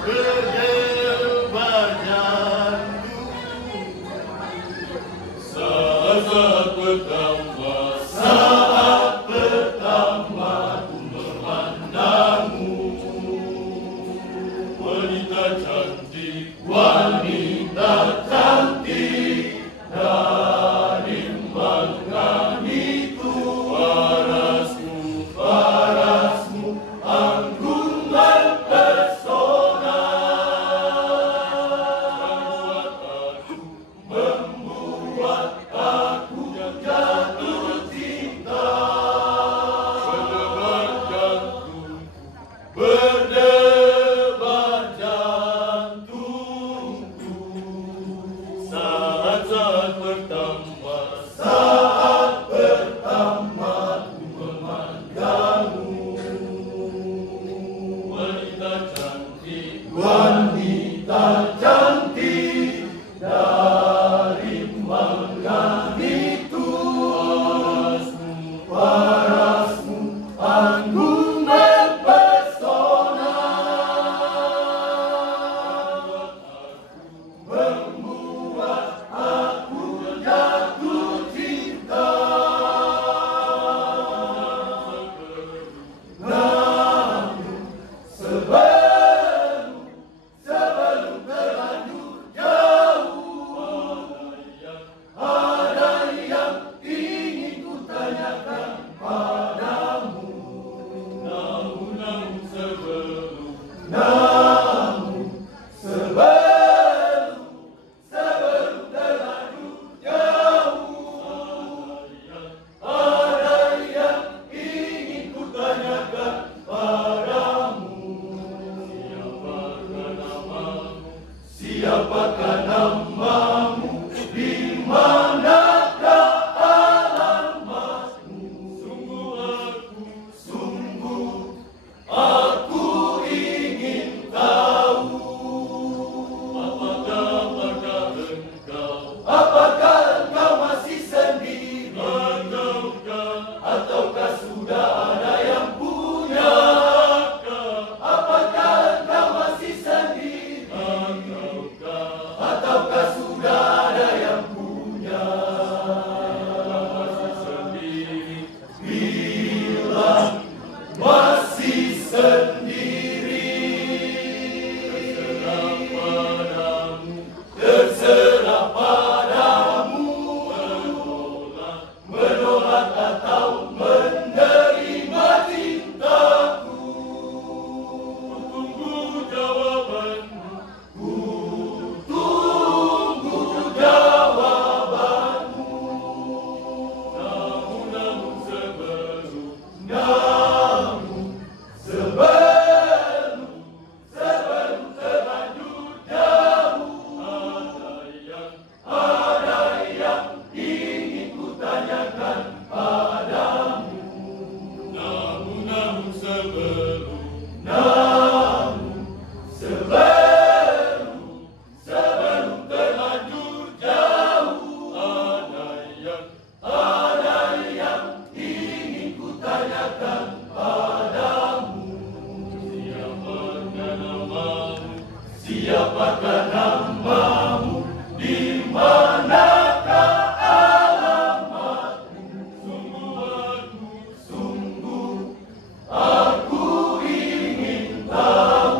berdebar jantung saat pertama ku memandangmu, wanita cantik dari Manggang itu, parasmu anggun mempesona, membuat aku jatuh cinta, berdebar jantungku saat pertama ku memandangmu, wanita cantik dari Manggang itu, parasmu anggun mempesona, membuat aku jatuh cinta. Namun sebelum terlanjur jauh, ada yang ingin ku tanyakan padamu. Namun sebelum terlanjur jauh, ada yang ingin ku tanyakan padamu. Siapakah namamu? Di manakah alamatmu? Sungguh aku ingin tahu. Apakah engkau masih sendiri? Ataukah sudah ada yang punya? Apakah engkau masih sendiri? Ataukah sudah ada yang punya? Bila masih sendiri, terserah padamu, menolak atau menerima cintaku. Tunggu jawabanmu, tunggu jawabanmu. Namun sebelum terlanjur jauh, ada yang ingin ku tanyakan padamu. Namun sebelum terlanjur jauh, ada yang ingin ku tanyakan padamu. Siapakah namamu? Di manakah alamatmu? Sungguh aku ingin tahu.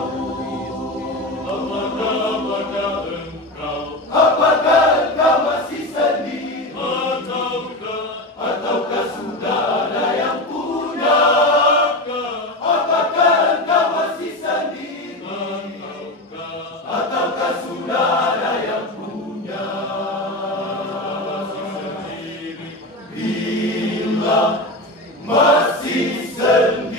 Apakah engkau masih sendiri? Ataukah sudah ada yang punya? Apakah engkau masih sendiri? Ataukah sudah ada yang punya? Bila masih sendiri,